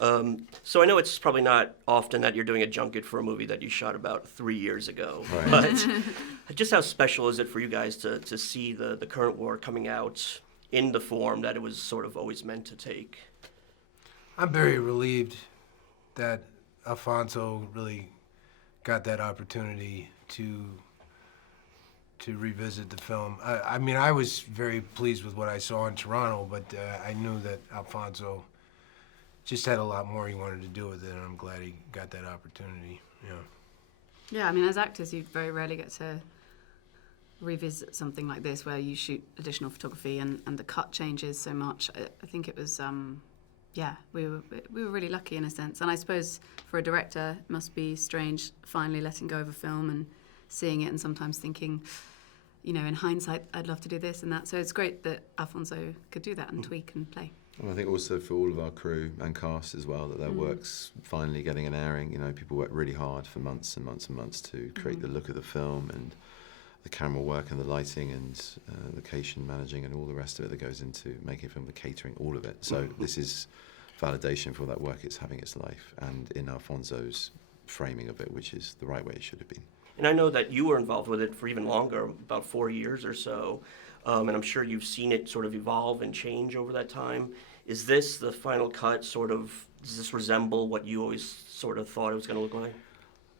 So I know it's probably not often that you're doing a junket for a movie that you shot about 3 years ago, Right. but just how special is it for you guys to see the current war coming out in the form that it was sort of always meant to take? I'm very relieved that Alfonso really got that opportunity to revisit the film. I mean, I was very pleased with what I saw in Toronto, but I knew that Alfonso just had a lot more he wanted to do with it, and I'm glad he got that opportunity. Yeah, I mean, as actors, you very rarely get to revisit something like this where you shoot additional photography and the cut changes so much. I think it was, yeah, we were really lucky in a sense. And I suppose for a director, it must be strange finally letting go of a film and seeing it and sometimes thinking, you know, in hindsight, I'd love to do this and that. So it's great that Alfonso could do that and tweak and play. And I think also for all of our crew and cast as well, that their work's finally getting an airing. You know, people work really hard for months and months and months to create the look of the film and the camera work and the lighting and location managing and all the rest of it that goes into making a film, the catering, all of it. So this is validation for that work. It's having its life, and in Alfonso's framing of it, which is the right way it should have been. And I know that you were involved with it for even longer, about 4 years or so, and I'm sure you've seen it sort of evolve and change over that time. Is this the final cut sort of, does this resemble what you always sort of thought it was going to look like?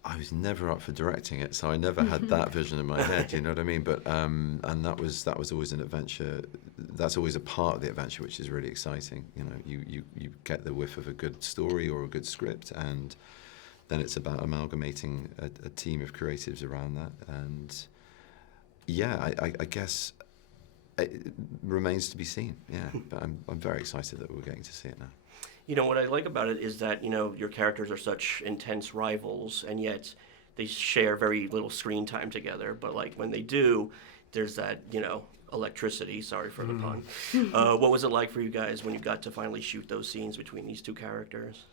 I was never up for directing it, so I never had that vision in my head, you know what I mean? But and that was always an adventure. That's always a part of the adventure, which is really exciting. You know, you get the whiff of a good story or a good script, and then it's about amalgamating a team of creatives around that. And yeah, I guess it remains to be seen. Yeah, but I'm very excited that we're getting to see it now. You know, what I like about it is that, you know, your characters are such intense rivals, and yet they share very little screen time together. But, like, when they do, there's that, you know, electricity, sorry for the pun. What was it like for you guys when you got to finally shoot those scenes between these two characters?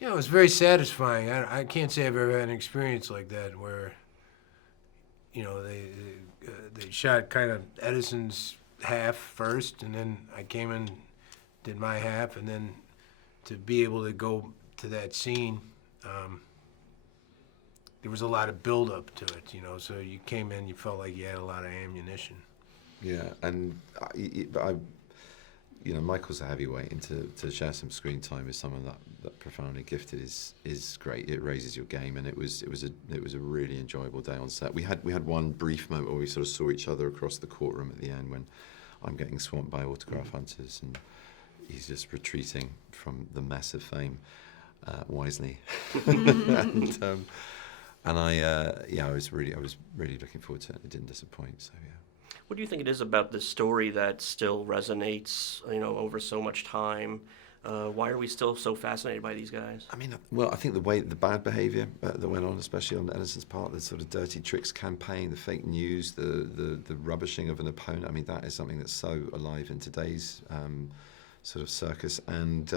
Yeah, it was very satisfying. I can't say I've ever had an experience like that where, you know, they shot kind of Edison's half first, and then I came in, did my half, and then to be able to go to that scene, there was a lot of build-up to it, you know, so you came in, you felt like you had a lot of ammunition. Yeah, and I you know, Michael's a heavyweight, and to share some screen time with someone that profoundly gifted is great. It raises your game, and it was a really enjoyable day on set. We had one brief moment where we sort of saw each other across the courtroom at the end when I'm getting swamped by autograph hunters, and he's just retreating from the mess of fame wisely. and I was really looking forward to it. It didn't disappoint. So yeah. What do you think it is about this story that still resonates, you know, over so much time? Why are we still so fascinated by these guys? I mean, well, I think the bad behaviour that went on, especially on Edison's part, the sort of dirty tricks campaign, the fake news, the rubbishing of an opponent. I mean, that is something that's so alive in today's sort of circus. And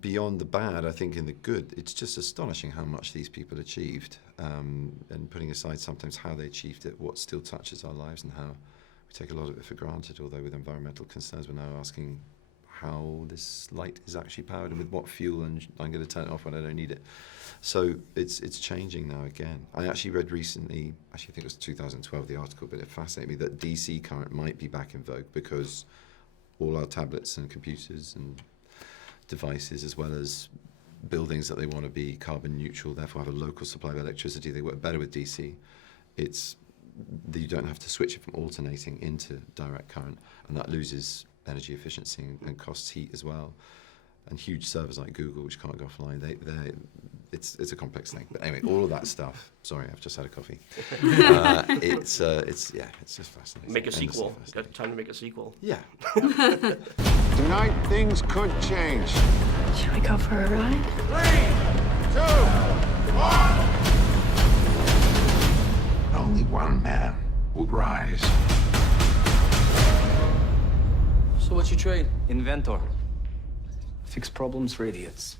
beyond the bad, I think in the good, it's just astonishing how much these people achieved. And putting aside sometimes how they achieved it, what still touches our lives and how we take a lot of it for granted. Although with environmental concerns, we're now asking how this light is actually powered and with what fuel, and I'm going to turn it off when I don't need it. So it's changing now again. I actually read recently, I think it was 2012, the article, but it fascinated me that DC current might be back in vogue because all our tablets and computers and devices, as well as buildings that they want to be carbon neutral, therefore have a local supply of electricity, they work better with DC. You don't have to switch it from alternating into direct current, and that loses energy efficiency and costs heat as well. And huge servers like Google, which can't go offline, it's a complex thing. But anyway, all of that stuff. Sorry, I've just had a coffee. It's just fascinating. Make a sequel. Got time to make a sequel. Yeah. Tonight, things could change. Should we go for a ride? 3, 2, 1. Only one man would rise. So what's your trade? Inventor. Fix problems for idiots.